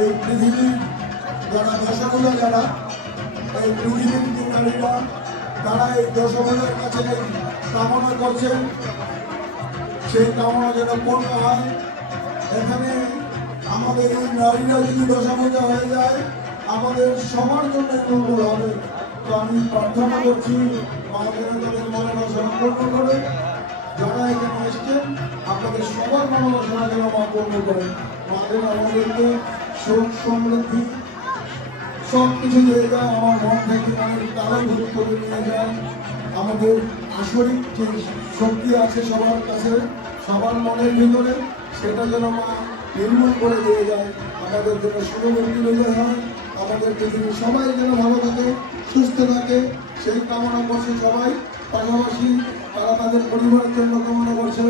এই পৃথিবীর যারা দশমূলা যারা, এই পৃথিবীর নারীরা তারা এই দশমূলের কাছে কামনা করছেন সেই কামনা যেন পূর্ণ হয়। এখানে আমাদের এই নারীরা যদি দশামূজা হয়ে যায়, আমাদের সবার জন্য মঙ্গল হবে। তো আমি প্রার্থনা করছি আমাদের তাদের মনোবাসনা পূর্ণ করে, যারা এখানে এসছেন, আপনাদের সবার মনোবাসনা যেন মা পূর্ণ করেন আমাদের আমাদেরকে সুখ সমৃদ্ধি। সব কিছু দিয়ে যায় আমার মন থেকে অনেক তারাই করে নিয়ে যায় আমাদের আসরিক যে শক্তি আছে সবার কাছে, সবার মনের ভিতরে, সেটা যেন মা নির্মূল করে দিয়ে যায়। আমাদের যেন শুভবর্তী বিজয় হয়। আমাদের পৃথিবীর সবাই যেন ভালো থাকে, সুস্থ থাকে, সেই কামনা করছে সবাই। পাশাপাশি তারা তাদের পরিবারের জন্য কামনা করছে।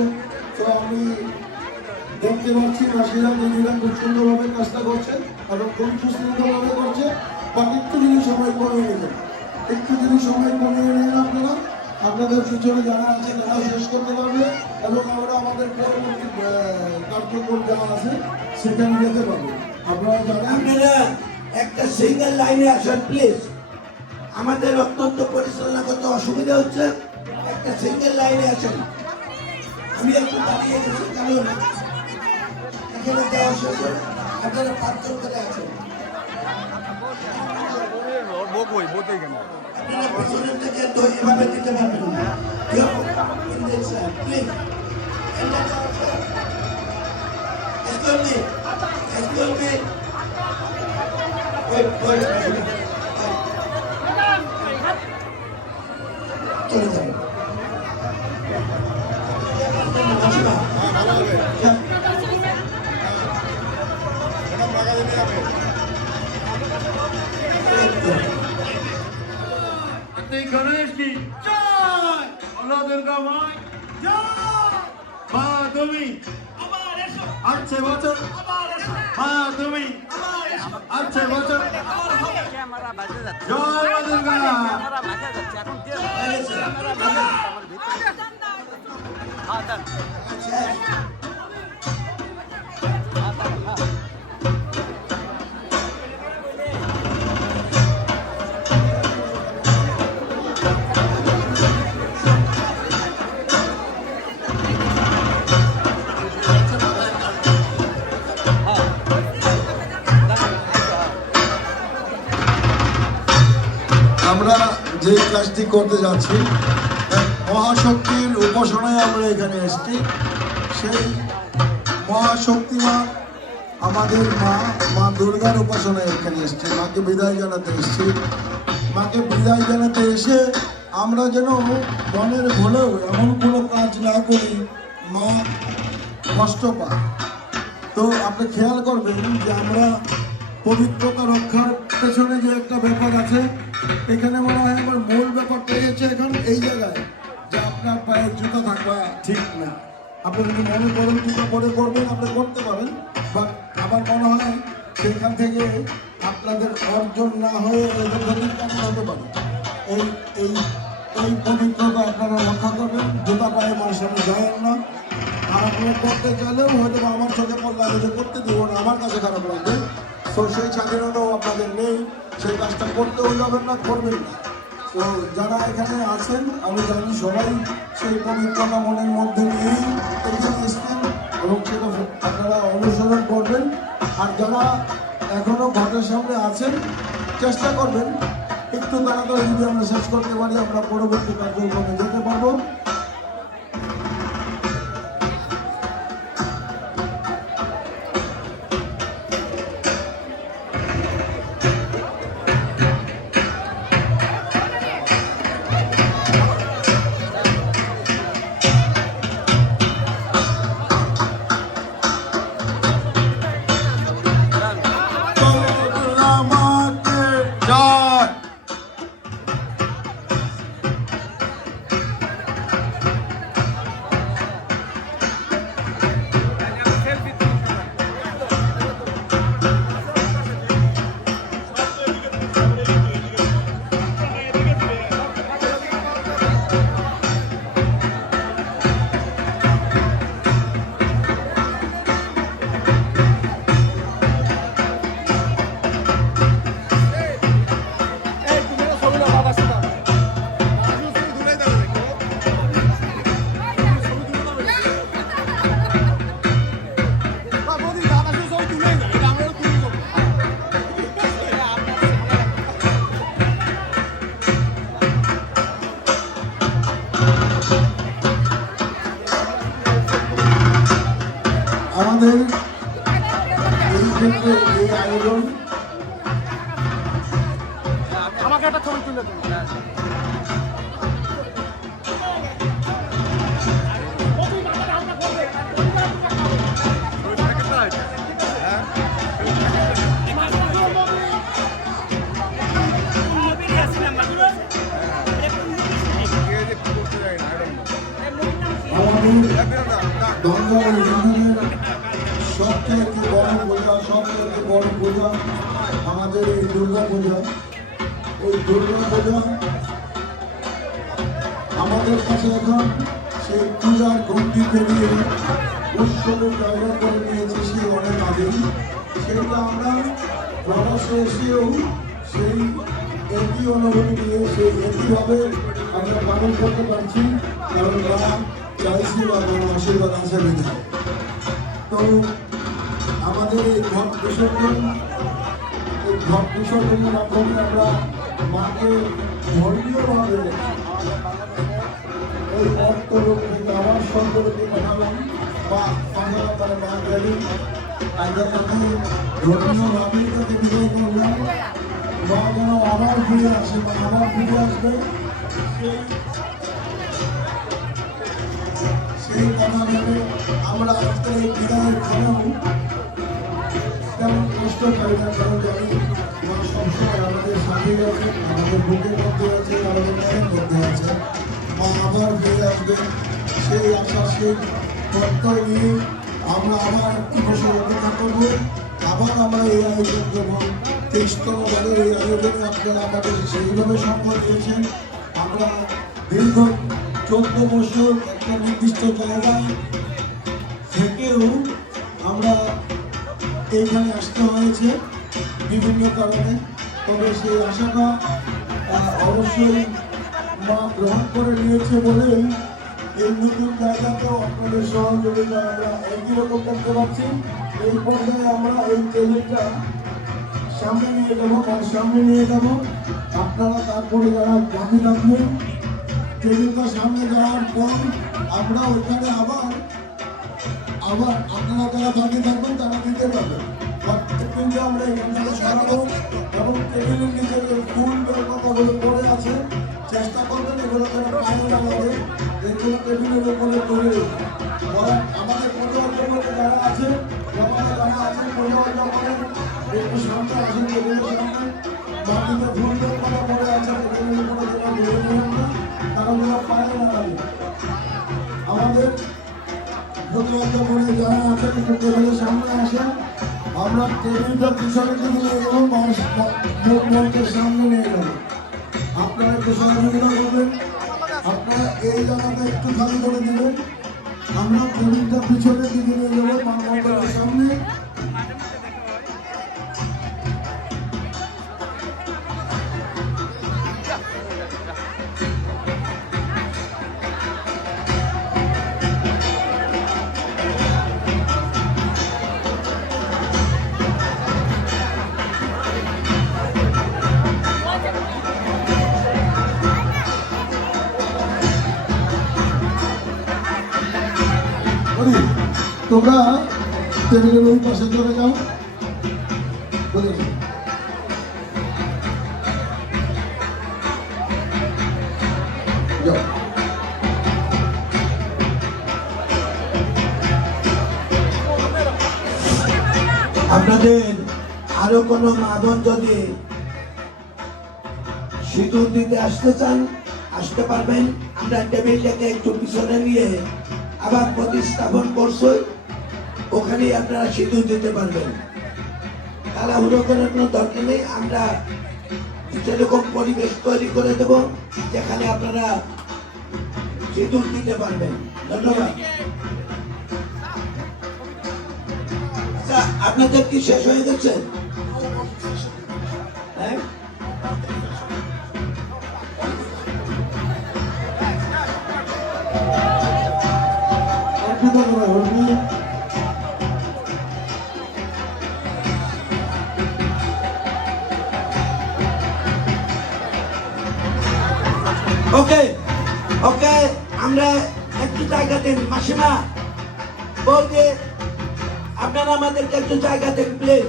তো আমি দেখতে পাচ্ছি রাশিরা দিদিরা খুব সুন্দরভাবে কাজটা করছে এবং খুব সুস্থভাবে করছে। বা একটু যদি সময় কমিয়ে নেবেন একটু যদি সময় কমিয়ে নেন আপনারা। আপনাদের পিছনে যারা আছে তারা শেষ করতে পারবে এবং আমরা আমাদের পরবর্তী কার্যক্রম যারা আছে সেখানে যেতে পারব। আপনারা জানেন আপনারা একটা সিঙ্গেল লাইনে আসেন প্লিজ আমাদের অত্যন্ত পরিচালনা করতে অসুবিধা হচ্ছে। একটা সিঙ্গেল লাইনে আসেন। আমি একটু দাঁড়িয়ে গেছি কারণ এখানে দেওয়া শেষ আপনারা পাঁচজন করে আছেন Excuse me. Excuse me. Wait, wait. চলে গণেশ কি জয়! আল্লাহ দুর্গা মাই জয়! মা তুমি আচ্ছে বছর। মা তুমি আচ্ছে বছর। ক্যামেরা বাজে যাচ্ছে জয় মা দুর্গা। ক্যামেরা বাজে যাচ্ছে এখন দিয়ে ক্যামেরা বাজে যাচ্ছে আমার ভিতরে। হ্যাঁ যে কাজটি করতে যাচ্ছি মহাশক্তির উপাসনায় আমরা এখানে এসেছি। সেই মহাশক্তিমান আমাদের মা মা দুর্গার উপাসনায় এখানে এসেছি। মাকে বিদায় জানাতে এসেছি। মাকে বিদায় জানাতে এসে আমরা যেন মনের ভুলেও এমন কোনো কাজ না করি, মা কষ্ট পায়। তো আপনি খেয়াল করবেন যে আমরা পবিত্রতা রক্ষার পেছনে যে একটা ব্যাপার আছে, এখানে মনে হয় আমার মূল ব্যাপারটা হচ্ছে এখন এই জায়গায় যে আপনার পায়ে জুতো থাকবা। ঠিক না। আপনি যদি মনে করেন জুতো পরে করবেন, আপনি করতে পারেন বাট আমার মনে হয় সেখান থেকে আপনাদের অর্জন না হয়ে এদের হতে পারে। এই এই এই পবিত্রতা আপনারা রক্ষা করবেন, জুতা পায়ে আমার সামনে যায়েন না। আর আপনারা করতে চাইলেও হয়তো আমার চোখে পড়লে আমি করতে দেবো না, আমার কাছে খারাপ লাগবে। তো সেই স্বাধীনতাও আপনাদের নেই, সেই কাজটা করতেও যাবেন না করবেন না। তো যারা এখানে আছেন, আমি জানি সবাই সেই পবিত্রতা মনের মধ্যে নিয়েই এখানে এসছেন এবং সেটা আপনারা অনুসরণ করবেন। আর যারা এখনও ঘটের সামনে আছেন, চেষ্টা করবেন, একটু তাড়াতাড়ি যদি আমরা শেষ করতে পারি, আমরা পরবর্তী কার্যক্রমে যেতে পারব। দুর্গা আমাদের কাছে এখন সেই পূজার গন্ডি পেরিয়ে উৎসবের জায়গা করে নিয়েছে সেই অনেক আগে। সেটা আমরা প্রবাসে এসেও সেই একই অনুভূতি নিয়ে, সেই একইভাবে আমরা পালন করতে পারছি, কারণ মা চাইছি বা মার আশীর্বাদ আছে তো আমাদের এই ঘট বিসর্জন ঘট বিসর্জনের মাধ্যমে আমরা মাকে ধর্মীয়ভাবে এই থেকে সম্পর্কে পাঠালাম বা তারা মা গেলি তাদের তাকে ধর্মীয়ভাবেই তাকে বিজয় করলাম মা আসবে সেই সেই কথা আমরা আজকে এই বিদায়ের খানেও তেমন কষ্ট পাই না, কারণ জানি মা সবসময় আমাদের সাথে আছে, আমাদের বুকের মধ্যে আছে, আমাদের মনের মধ্যে আছে। মা আবার ফিরে আসবে, সেই আশা সেই প্রত্যয় নিয়ে আমরা আবার বছর অপেক্ষা করব। আবার আমরা এই আয়োজন করব। তেইশতম এই আয়োজনে আপনারা আমাদের সেইভাবে সম্পদ দিয়েছেন। আমরা দীর্ঘ চোদ্দ বছর একটা নির্দিষ্ট জায়গায় থেকেও এইখানে আসতে হয়েছে বিভিন্ন কারণে। তবে সেই আশাটা অবশ্যই মা গ্রহণ করে নিয়েছে বলেই এই নতুন জায়গাতেও আপনাদের সহযোগিতা আমরা একই রকম করতে পারছি এই পর্যায়ে আমরা এই টেবিলটা সামনে নিয়ে যাব বা সামনে নিয়ে যাব। আপনারা তারপরে যারা বাকি থাকবেন টেবিলটা সামনে যাওয়ার পর আমরা ওইখানে আবার আবার আপনারা যারা বাকি থাকবেন তারা দিতে পারবেন। টেবিলটা আমরা এখান এবং আছে। চেষ্টা করবেন এগুলো টেবিলের উপরে আমাদের করতে যারা আছে যারা আছেন টেবিলের সামনে কথা পড়ে আছে। আমরা টেবিলটা পিছনের দিকে নিয়ে যাব মঞ্চের সামনে নিয়ে যাব আপনারা একটু সহযোগিতা করবেন আপনারা এই জায়গাটা একটু খালি করে দেবেন আমরা টেবিলটা পিছনের দিকে নিয়ে যাব মা মন্দিরের সামনে। তোমরা টেবিলের ওই পাশে চলে যাও। আপনাদের আরও কোনো মাদন যদি সিঁদুর দিতে আসতে চান, আসতে পারবেন। আমরা টেবিলটাকে একটু পিছনে নিয়ে আবার প্রতিস্থাপন করছি। ওখানে আপনারা সিঁদুর দিতে পারবেন। তাড়াহুড়ো করার কোনো দরকার নেই, আমরা সেরকম পরিবেশ তৈরি করে দেব, যেখানে আপনারা সিঁদুর দিতে পারবেন। ধন্যবাদ। আচ্ছা আপনাদের কি শেষ হয়ে গেছে? হ্যাঁ? অর্পিত করা ওকে আমরা একটু জায়গা দিন মাসিমা। বলতে আপনারা আমাদেরকে একটু জায়গা দেন প্লিজ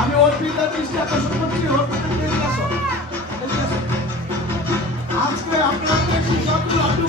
আমি অর্পিতার দৃষ্টি আকর্ষণ করছি। আজকে আপনারা যে সুস্বাদু লাড্ডু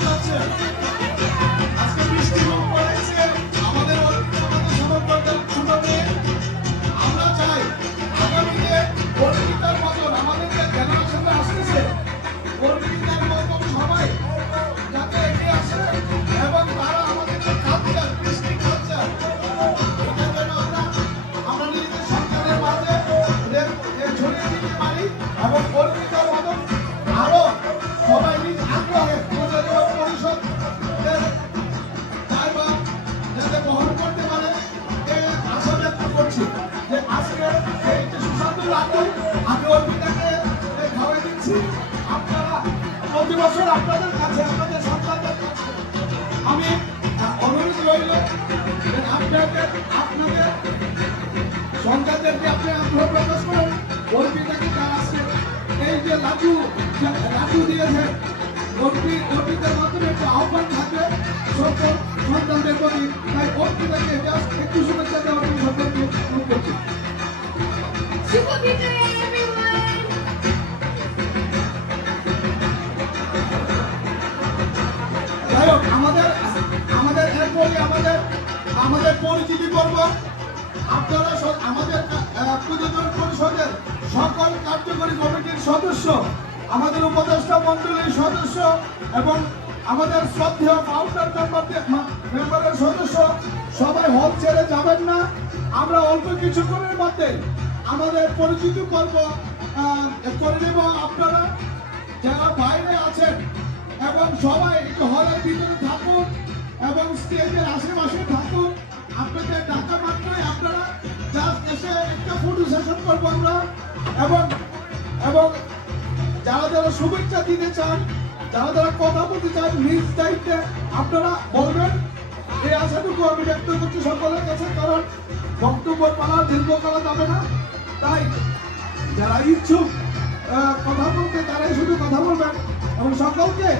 খাওয়াই আপনারা প্রতি বছর আপনাদের কাছে, আপনাদের সন্তানদের কাছে আমি অনুরোধ রইল আপনাদের আপনাদের সন্তানদেরকে আপনি আগ্রহ প্রকাশ করেন। অর্পিতাকে তার আজকে এই যে লাড্ডু লাড্ডু দিয়েছে অর্পি অর্পিতার মাধ্যমে একটা আহ্বান থাকবে সন্তানদের প্রতি। তাই অর্পিতাকে একটু শুভেচ্ছা দেওয়ার জন্য কার্যকরী কমিটির সদস্য, আমাদের উপদেষ্টা মন্ডলীর সদস্য এবং আমাদের শ্রদ্ধেয় ফাউন্ডার মেম্বারের সদস্য, সবাই হল ছেড়ে যাবেন না। আমরা অল্প কিছুক্ষণের মধ্যে আমাদের পরিচিতি পর্ব করে নেব আপনারা। যারা বাইরে আছেন এবং সবাই একটু হলের ভিতরে থাকুন এবং স্টেজের আশেপাশে থাকুন। আপনাদের ডাকা মাত্রই আপনারা। জাস্ট এসে একটা ফটো সেশন করব আমরা। এবং এবং যারা যারা শুভেচ্ছা দিতে চান, যারা যারা কথা বলতে চান, নিজ দায়িত্বে আপনারা বলবেন। এই আশাটুকু আমি ব্যক্ত করছি সকলের কাছে, কারণ বক্তব্য পালা দীর্ঘ করা যাবে না। তাই যারা ইচ্ছুক কথা বলতে, তারাই শুধু কথা বলবেন। এবং সকলকে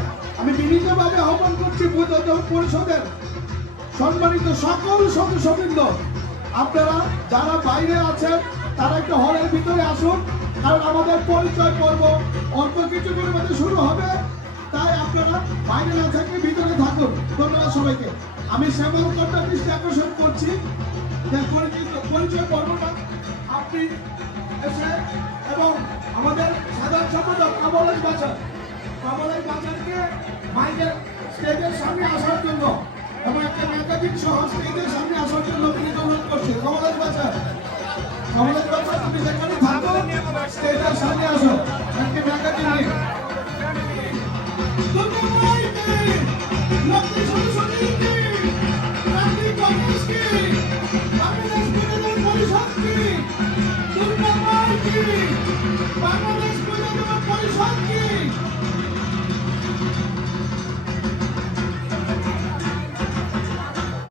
আমি বিনীতভাবে আহ্বান করছি প্রযোজক পরিষদের সম্মানিত সকল সদস্যবৃন্দ। আপনারা যারা বাইরে আছেন তারা একটু হলের ভিতরে আসুন, কারণ আমাদের পরিচয় পর্ব অল্প কিছু পরিমাণে শুরু হবে। তাই আপনারা বাইরে না থাকলে ভিতরে থাকুন। ধন্যবাদ সবাইকে। আমি শ্যামল কন্যা দৃষ্টি আকর্ষণ করছি। পরিচয় পর্বটা আপনি এসে এবং আমাদের সাধারণ সম্পাদক কামলেশ বাজার কামলেশ বাজারকে মাইকের স্টেজের সামনে আসার জন্য এবং একটা ম্যাগাজিন সহ স্টেজের সামনে আসার জন্য তিনি অনুরোধ করছি কমলেশ কমলেশ স্টেজের সামনে আসো। একটি ম্যাগাজিন নিয়ে